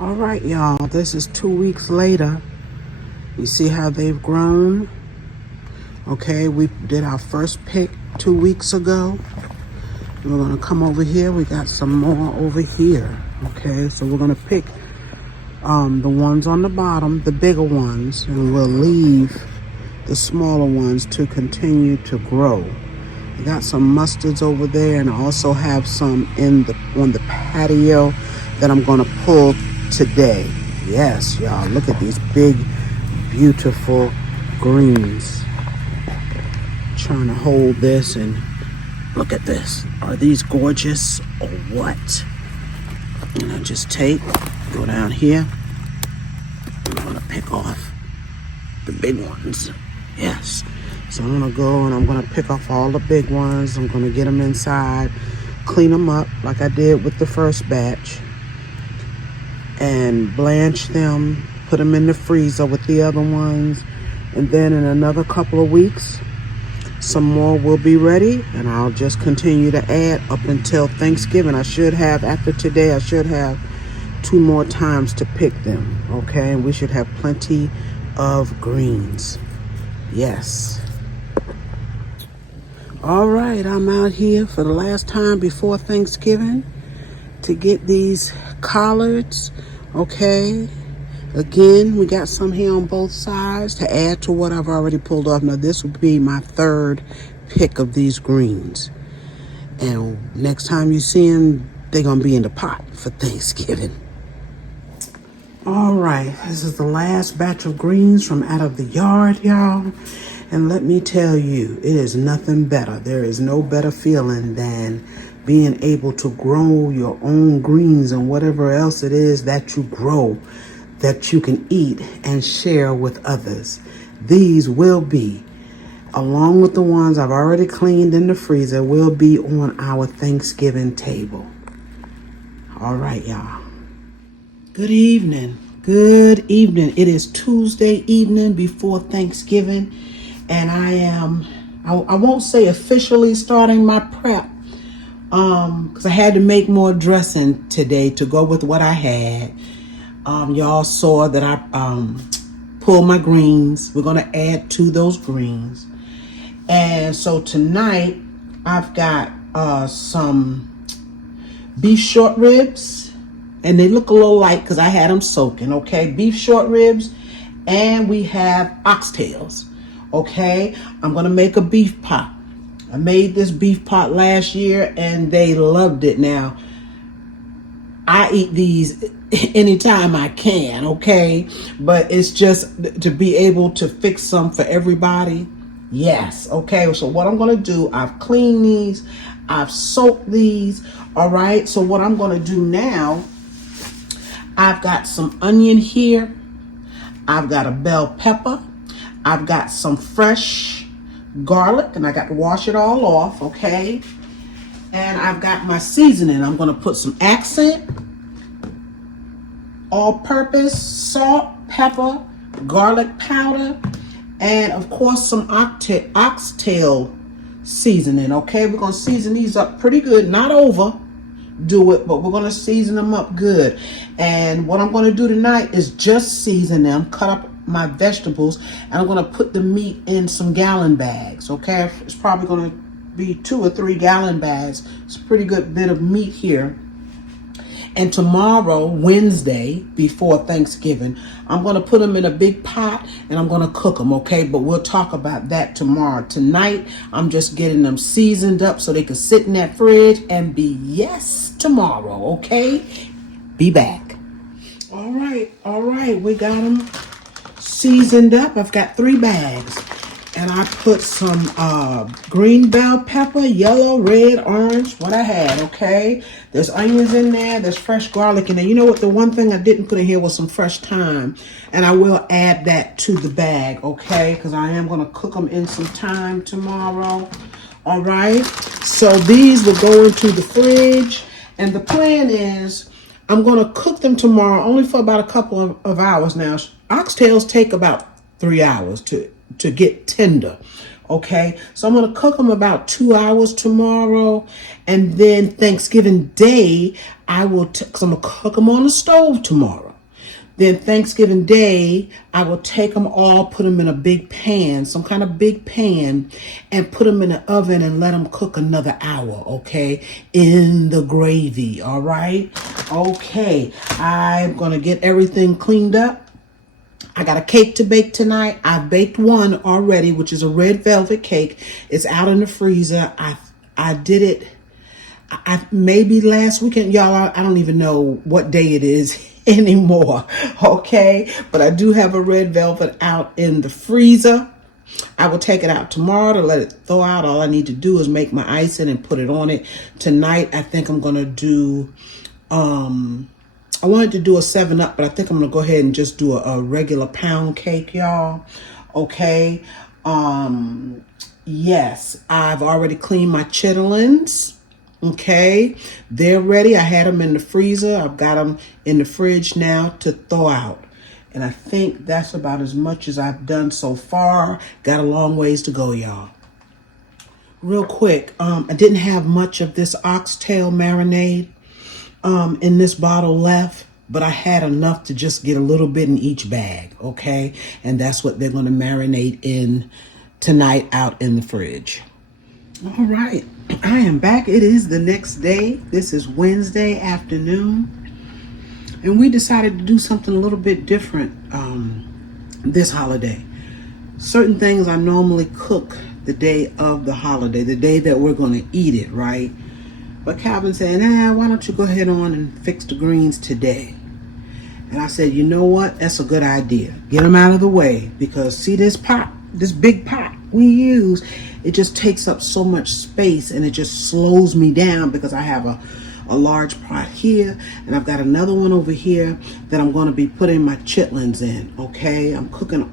All right, y'all, this is 2 weeks later. You see how they've grown? Okay, we did our first pick 2 weeks ago. We're gonna come over here. We got some more over here. Okay, so we're gonna pick the ones on the bottom, the bigger ones, and we'll leave the smaller ones to continue to grow. We got some mustards over there, and I also have some on the patio that I'm gonna pull today. Yes, y'all, look at these big, beautiful greens. Trying to hold this and look at this. Are these gorgeous or what? And I just go down here. I'm gonna pick off the big ones. Yes. So I'm gonna go and I'm gonna pick off all the big ones. I'm gonna get them inside, clean them up like I did with the first batch, and blanch them, put them in the freezer with the other ones. And then in another couple of weeks, some more will be ready, and I'll just continue to add up until Thanksgiving. After today, I should have 2 more times to pick them, okay? And we should have plenty of greens. Yes. All right, I'm out here for the last time before Thanksgiving to get these collards, okay? Again, we got some here on both sides to add to what I've already pulled off. Now, this will be my 3rd pick of these greens. And next time you see them, they're going to be in the pot for Thanksgiving. All right, this is the last batch of greens from out of the yard, y'all. And let me tell you, it is nothing better. There is no better feeling than being able to grow your own greens and whatever else it is that you grow, that you can eat and share with others. These will be, along with the ones I've already cleaned in the freezer, will be on our Thanksgiving table. All right, y'all. Good evening. Good evening. It is Tuesday evening before Thanksgiving, and I won't say officially starting my prep, because I had to make more dressing today to go with what I had. Y'all saw that I pulled my greens. We're going to add to those greens. And so tonight I've got some beef short ribs, and they look a little light because I had them soaking, okay? Beef short ribs, and we have oxtails, okay? I'm going to make a beef pot. I made this beef pot last year and they loved it. Now, I eat these anytime I can, okay? But it's just to be able to fix some for everybody. Yes, okay? So what I'm going to do, I've cleaned these. I've soaked these, all right? So what I'm going to do now, I've got some onion here. I've got a bell pepper. I've got some fresh garlic, and I got to wash it all off, okay? And I've got my seasoning. I'm going to put some accent, all-purpose, salt, pepper, garlic powder, and of course some oxtail seasoning, okay? We're going to season these up pretty good, not overdo it, but we're going to season them up good. And what I'm going to do tonight is just season them, cut up my vegetables, and I'm going to put the meat in some gallon bags, okay? It's probably going to be 2 or 3 gallon bags. It's a pretty good bit of meat here. And tomorrow, Wednesday, before Thanksgiving, I'm going to put them in a big pot and I'm going to cook them, okay? But we'll talk about that tomorrow. Tonight, I'm just getting them seasoned up so they can sit in that fridge and be yes tomorrow, okay? Be back. All right. We got them seasoned up. I've got 3 bags. And I put some green bell pepper, yellow, red, orange, what I had, okay? There's onions in there. There's fresh garlic in there. You know what? The one thing I didn't put in here was some fresh thyme. And I will add that to the bag, okay? Because I am going to cook them in some thyme tomorrow. All right? So these will go into the fridge. And the plan is I'm going to cook them tomorrow only for about a couple of hours. Now, oxtails take about 3 hours to get tender, okay? So I'm going to cook them about 2 hours tomorrow, and then Thanksgiving Day, I will, because I'm going to cook them on the stove tomorrow. Then Thanksgiving Day, I will take them all, put them in a big pan, some kind of big pan, and put them in the oven and let them cook another hour, okay, in the gravy, all right? Okay, I'm going to get everything cleaned up. I got a cake to bake tonight. I've baked one already, which is a red velvet cake. It's out in the freezer. I did it maybe last weekend. Y'all, I don't even know what day it is anymore, okay? But I do have a red velvet out in the freezer. I will take it out tomorrow to let it thaw out. All I need to do is make my icing and put it on it. Tonight, I think I'm going to do, I wanted to do a 7-Up, but I think I'm going to go ahead and just do a regular pound cake, y'all, okay? Yes, I've already cleaned my chitlins. Okay, they're ready. I had them in the freezer. I've got them in the fridge now to thaw out. And I think that's about as much as I've done so far. Got a long ways to go, y'all. Real quick, I didn't have much of this oxtail marinade in this bottle left, but I had enough to just get a little bit in each bag, okay? And that's what they're going to marinate in tonight out in the fridge. All right, I am back. It is the next day. This is Wednesday afternoon. And we decided to do something a little bit different this holiday. Certain things I normally cook the day of the holiday, the day that we're going to eat it, right? But Calvin said, why don't you go ahead on and fix the greens today? And I said, you know what? That's a good idea. Get them out of the way, because see this pot, this big pot we use, it just takes up so much space and it just slows me down, because I have a large pot here and I've got another one over here that I'm going to be putting my chitlins in, okay? I'm cooking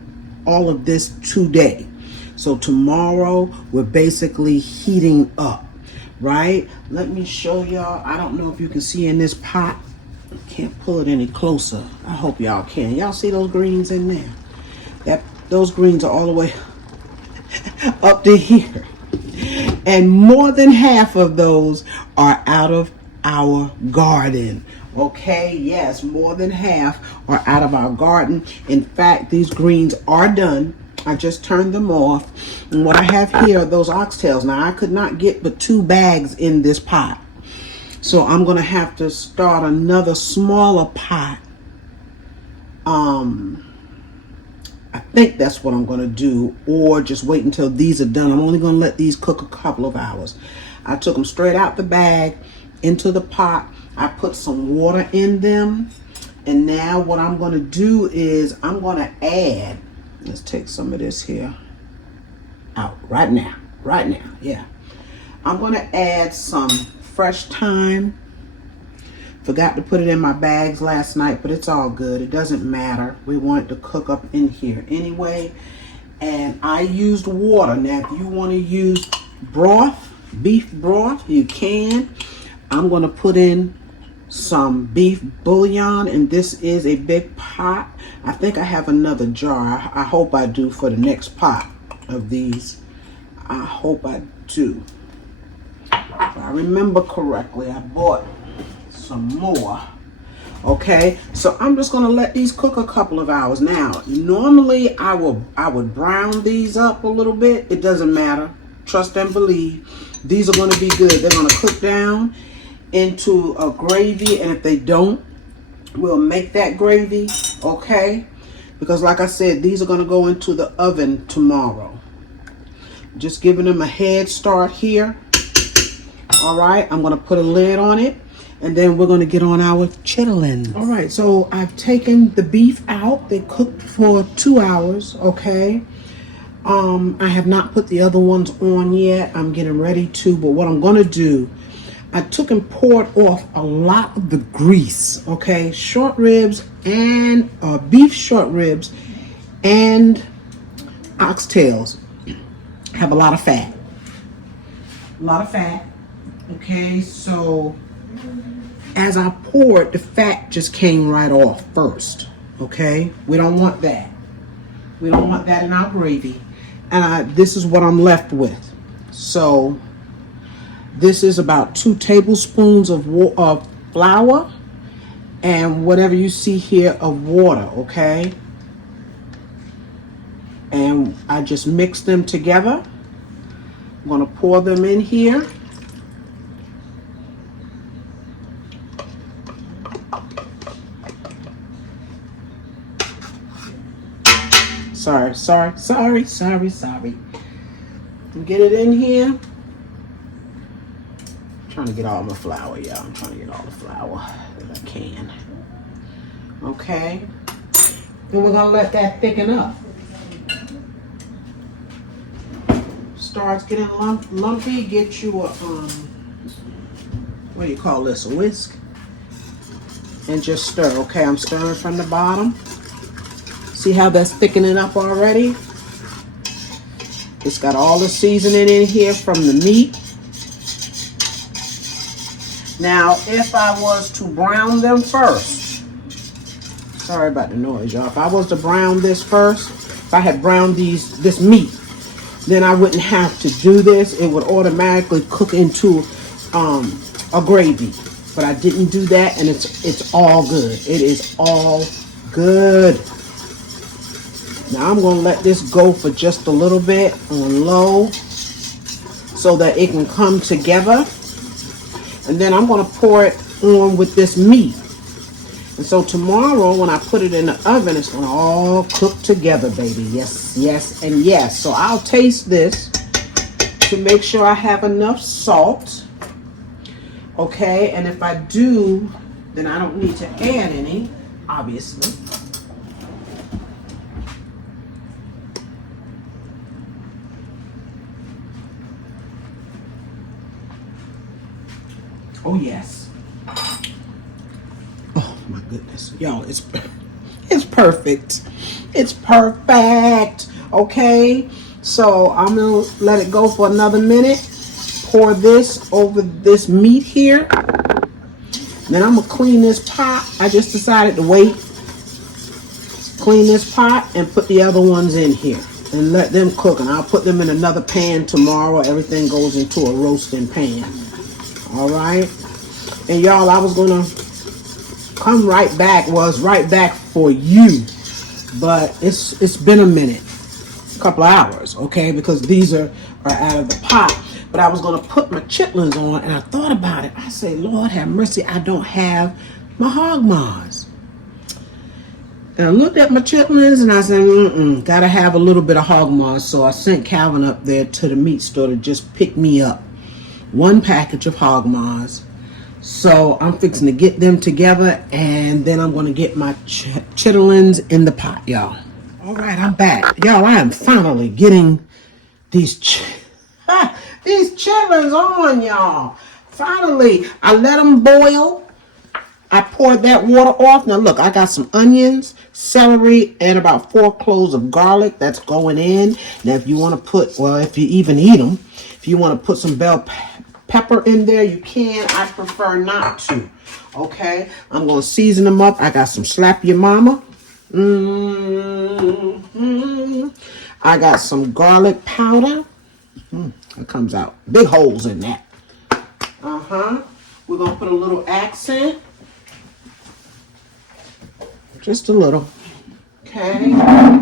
all of this today. So tomorrow we're basically heating up, right? Let me show y'all. I don't know if you can see in this pot. I can't pull it any closer. I hope y'all can. Y'all see those greens in there? Those greens are all the way up to here. And more than half of those are out of our garden. Okay, yes, more than half are out of our garden. In fact, these greens are done. I just turned them off. And what I have here are those oxtails. Now, I could not get but 2 bags in this pot. So I'm going to have to start another smaller pot. I think that's what I'm going to do, or just wait until these are done. I'm only going to let these cook a couple of hours. I took them straight out the bag into the pot. I put some water in them. And now what I'm going to do is I'm going to add, let's take some of this here out right now, yeah. I'm going to add some fresh thyme. Forgot to put it in my bags last night, but it's all good. It doesn't matter. We want it to cook up in here anyway. And I used water. Now, if you want to use broth, beef broth, you can. I'm going to put in some beef bouillon, and this is a big pot. I think I have another jar. I hope I do for the next pot of these. I hope I do. If I remember correctly, I bought some more. Okay, so I'm just going to let these cook a couple of hours. Now, normally I would brown these up a little bit. It doesn't matter. Trust and believe. These are going to be good. They're going to cook down into a gravy, and if they don't, we'll make that gravy, okay? Because like I said, these are going to go into the oven tomorrow. Just giving them a head start here. All right, I'm going to put a lid on it, and then we're going to get on our chitlins. All right, so I've taken the beef out. They cooked for 2 hours, okay? I have not put the other ones on yet. I'm getting ready to, but what I'm going to do, I took and poured off a lot of the grease, okay? Short ribs and beef short ribs and oxtails have a lot of fat. A lot of fat, okay? So as I poured, the fat just came right off first, okay? We don't want that. We don't want that in our gravy. And this is what I'm left with. So this is about 2 tablespoons of flour and whatever you see here of water, okay? And I just mix them together. I'm gonna pour them in here. Sorry. Get it in here. I'm trying to get all my flour, y'all. I'm trying to get all the flour that I can. Okay. Then we're gonna let that thicken up. Starts getting lumpy, get you a what do you call this? A whisk. And just stir. Okay, I'm stirring from the bottom. See how that's thickening up already? It's got all the seasoning in here from the meat. Now, if I was to brown them first, sorry about the noise, y'all. If I was to brown this first, if I had browned this meat, then I wouldn't have to do this. It would automatically cook into a gravy. But I didn't do that, and it's all good. It is all good. Now I'm gonna let this go for just a little bit on low so that it can come together. And then I'm gonna pour it on with this meat. And so tomorrow when I put it in the oven, it's gonna all cook together, baby. Yes, yes, and yes. So I'll taste this to make sure I have enough salt. Okay, and if I do, then I don't need to add any, obviously. Oh yes. Oh my goodness, y'all, it's perfect. It's perfect. Okay, so I'm gonna let it go for another minute. Pour this over this meat here. Then I'm gonna clean this pot. I just decided to wait. Clean this pot and put the other ones in here and let them cook. And I'll put them in another pan tomorrow. Everything goes into a roasting pan. All right. And y'all, I was gonna come right back. Was right back for you, but it's been a minute, a couple of hours, okay, because these are out of the pot. But I was gonna put my chitlins on, and I thought about it. I say, Lord have mercy, I don't have my hog maws. And I looked at my chitlins, and I said, gotta have a little bit of hog maws. So I sent Calvin up there to the meat store to just pick me up one package of hog maws. So I'm fixing to get them together, and then I'm gonna get my chitlins in the pot, y'all. All right, I'm back, y'all. I am finally getting these chitlins on, y'all. Finally, I let them boil. I poured that water off. Now look, I got some onions, celery, and about 4 cloves of garlic that's going in. Now if you want to put, well, if you even eat them, if you want to put some bell pepper in there, you can. I prefer not to. Okay, I'm going to season them up. I got some Slap Your Mama. I got some garlic powder. It comes out big holes in that. We're gonna put a little accent, just a little, okay,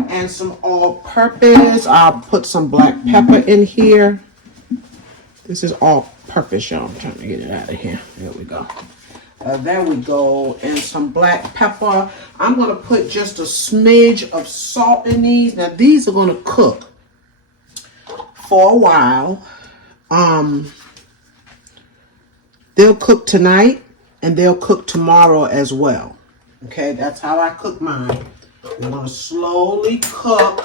and some all-purpose. I'll put some black pepper in here. This is all-purpose, y'all. I'm trying to get it out of here. There we go. There we go, and some black pepper. I'm gonna put just a smidge of salt in these. Now these are gonna cook for a while. They'll cook tonight and they'll cook tomorrow as well. Okay, that's how I cook mine. I'm gonna slowly cook.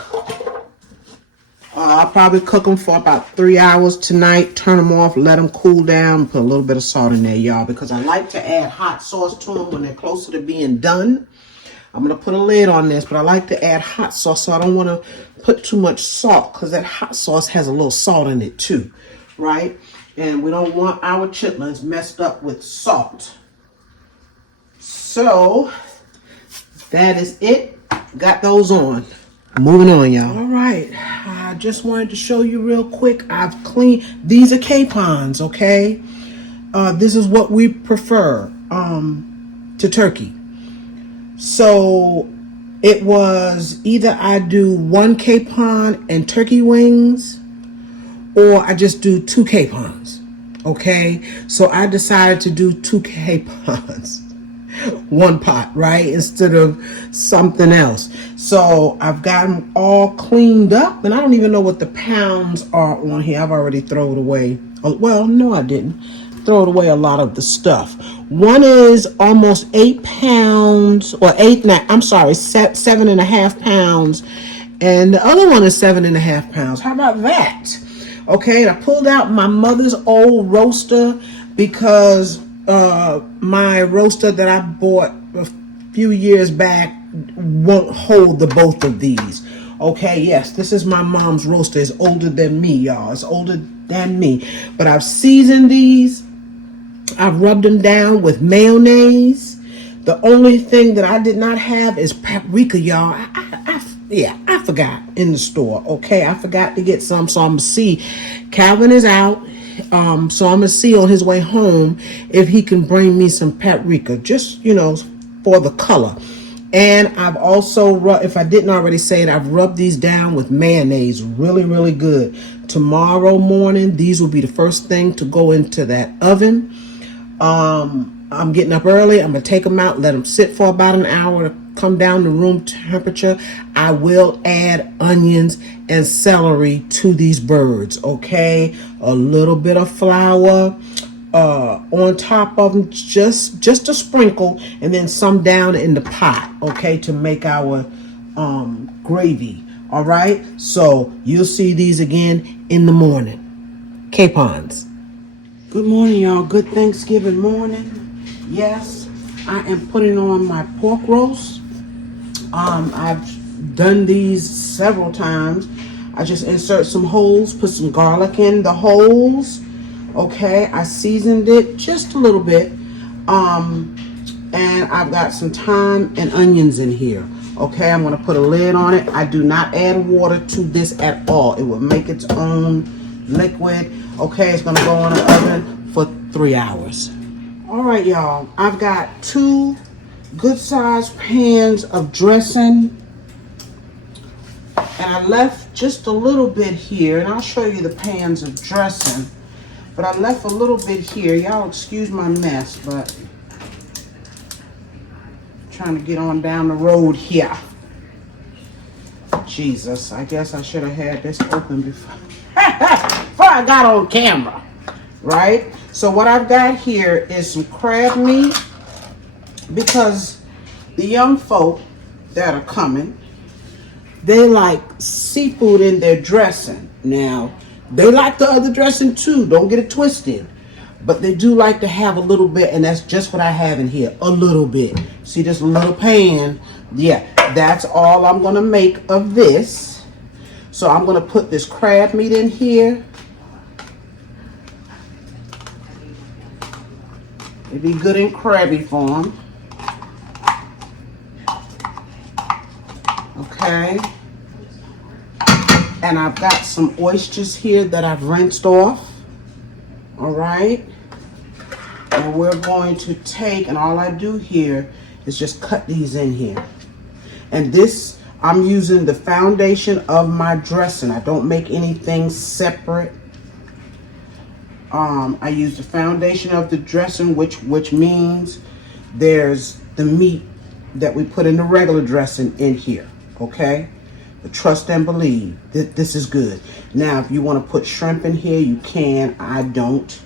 I'll probably cook them for about 3 hours tonight. Turn them off, let them cool down. Put a little bit of salt in there, y'all, because I like to add hot sauce to them when they're closer to being done. I'm gonna put a lid on this, but I like to add hot sauce, so I don't want to put too much salt, because that hot sauce has a little salt in it too, right? And we don't want our chitlins messed up with salt. So that is it. Got those on. Moving on, y'all. All right, I just wanted to show you real quick. I've cleaned. These are capons, okay? This is what we prefer to turkey. So it was either I do 1 capon and turkey wings, or I just do 2 capons. Okay, so I decided to do 2 capons, one pot, right, instead of something else. So I've got them all cleaned up, and I don't even know what the pounds are on here. I've already thrown away. Well, no, I didn't throw away a lot of the stuff. One is almost 8 pounds, or I'm sorry, 7.5 pounds, and the other one is 7.5 pounds. How about that? Okay, and I pulled out my mother's old roaster because my roaster that I bought a few years back won't hold the both of these. Okay, yes, this is my mom's roaster. It's older than me, y'all. It's older than me. But I've seasoned these. I've rubbed them down with mayonnaise. The only thing that I did not have is paprika, y'all. I forgot in the store. Okay, I forgot to get some, so I'm gonna see. Calvin is out, so I'm gonna see on his way home if he can bring me some paprika, just for the color. And I've also if I didn't already say it, I've rubbed these down with mayonnaise, really, really good. Tomorrow morning, these will be the first thing to go into that oven. I'm getting up early. I'm gonna take them out, let them sit for about an hour to come down to room temperature. I will add onions and celery to these birds. Okay, a little bit of flour on top of them, just a sprinkle, and then some down in the pot. Okay, to make our gravy. All right, so you'll see these again in the morning. Capons. Good morning, y'all. Good Thanksgiving morning. Yes, I am putting on my pork roast. I've done these several times. I just insert some holes, put some garlic in the holes. Okay, I seasoned it just a little bit. And I've got some thyme and onions in here. Okay, I'm gonna put a lid on it. I do not add water to this at all. It will make its own liquid. Okay, it's gonna go in the oven for 3 hours. All right, y'all, I've got 2 good-sized pans of dressing, and I left just a little bit here, and I'll show you the pans of dressing, but I left a little bit here. Y'all excuse my mess, but I'm trying to get on down the road here. Jesus, I guess I should have had this open before I got on camera, right? So what I've got here is some crab meat, because the young folk that are coming, they like seafood in their dressing. Now, they like the other dressing too, don't get it twisted, but they do like to have a little bit, and that's just what I have in here, a little bit. See this little pan? Yeah, that's all I'm gonna make of this. So I'm gonna put this crab meat in here. It'd be good in crabby form. Okay. And I've got some oysters here that I've rinsed off. All right. And we're going to take, and all I do here is just cut these in here. And this, I'm using the foundation of my dressing. I don't make anything separate. I use the foundation of the dressing, which means there's the meat that we put in the regular dressing in here, okay? But trust and believe that this is good. Now, if you want to put shrimp in here, you can. I don't.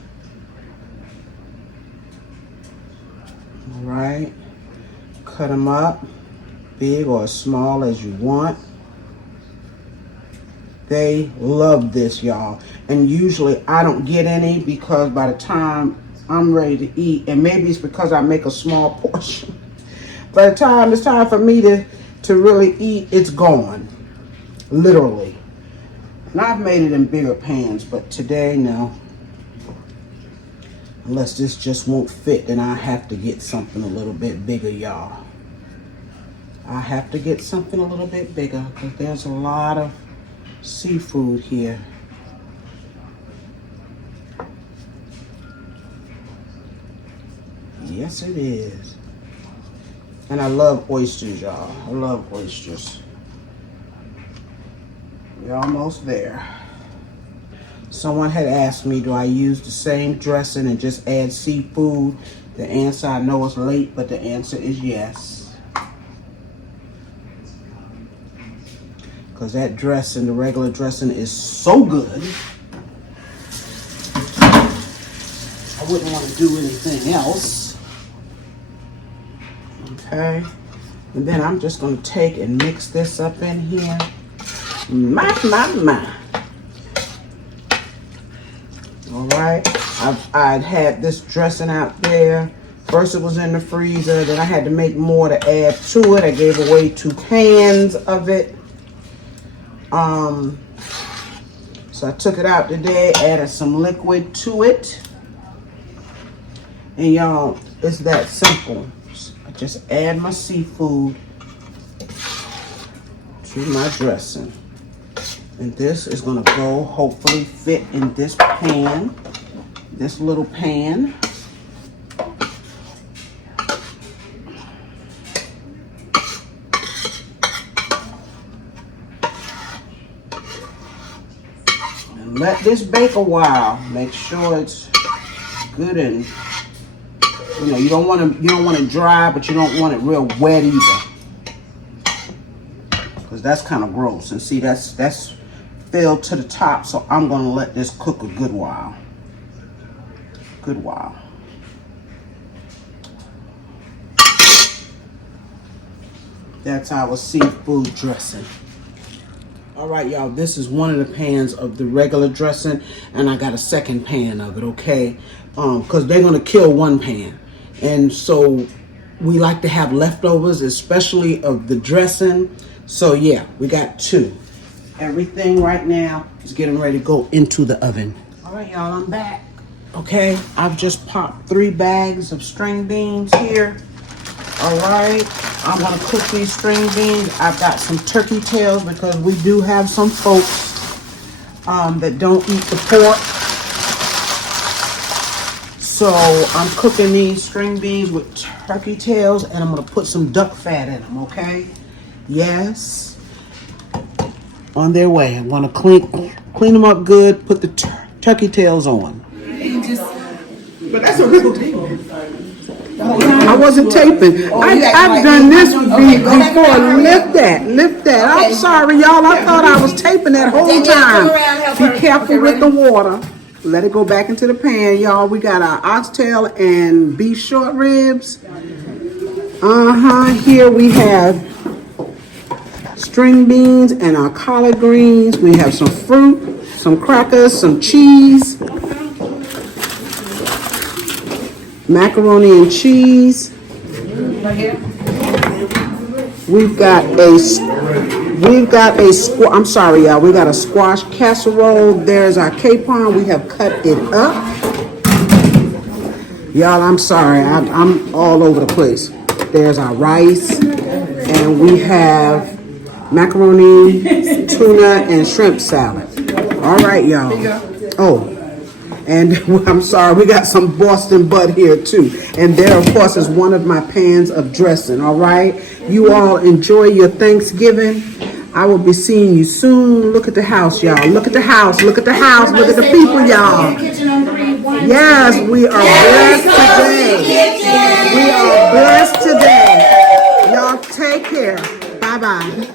All right. Cut them up, big or as small as you want. They love this, y'all. And usually I don't get any, because by the time I'm ready to eat, and maybe it's because I make a small portion, by the time it's time for me to really eat, it's gone. Literally. And I've made it in bigger pans, but today, no. Unless this just won't fit, then I have to get something a little bit bigger, y'all. I have to get something a little bit bigger, because there's a lot of seafood here. Yes, it is. And I love oysters, y'all. I love oysters. We're almost there. Someone had asked me, do I use the same dressing and just add seafood? The answer, I know it's late, but the answer is yes. Because that dressing, the regular dressing, is so good. I wouldn't want to do anything else. Okay. And then I'm just going to take and mix this up in here. My. All right. I'd had this dressing out there. First it was in the freezer. Then I had to make more to add to it. I gave away 2 cans of it. So I took it out today, added some liquid to it. And y'all, it's that simple. I just add my seafood to my dressing. And this is gonna go, hopefully fit in this pan, this little pan. And let this bake a while. Make sure it's good and, you know, you don't want it dry, but you don't want it real wet either. Because that's kind of gross. And see, that's filled to the top, so I'm gonna let this cook a good while. Good while. That's our seafood dressing. All right, y'all, this is one of the pans of the regular dressing, and I got a second pan of it, okay? Because they're gonna kill one pan. And so we like to have leftovers, especially of the dressing. So yeah, we got 2. Everything right now is getting ready to go into the oven. All right, y'all, I'm back. Okay, I've just popped 3 bags of string beans here. All right, I'm gonna cook these string beans. I've got some turkey tails because we do have some folks that don't eat the pork. So I'm cooking these string beans with turkey tails, and I'm gonna put some duck fat in them, okay? Yes. On their way. I'm gonna clean them up good, put the turkey tails on. But that's a real tape. I wasn't taping. I've done this before. Lift that. I'm sorry, y'all. I thought I was taping that whole time. Be careful with the water. Let it go back into the pan, y'all. We got our oxtail and beef short ribs. Here we have string beans and our collard greens. We have some fruit, some crackers, some cheese, macaroni and cheese. We've got a squash casserole. There's our capon. We have cut it up. Y'all, I'm sorry. I'm all over the place. There's our rice, and we have macaroni, tuna, and shrimp salad. All right, y'all. Oh, and I'm sorry, we got some Boston butt here too. And there, of course, is one of my pans of dressing. All right, you all enjoy your Thanksgiving. I will be seeing you soon. Look at the house, y'all. Look at the house. Look at the house. Look at the people, y'all. Yes, we are blessed today. We are blessed today. Y'all take care. Bye-bye.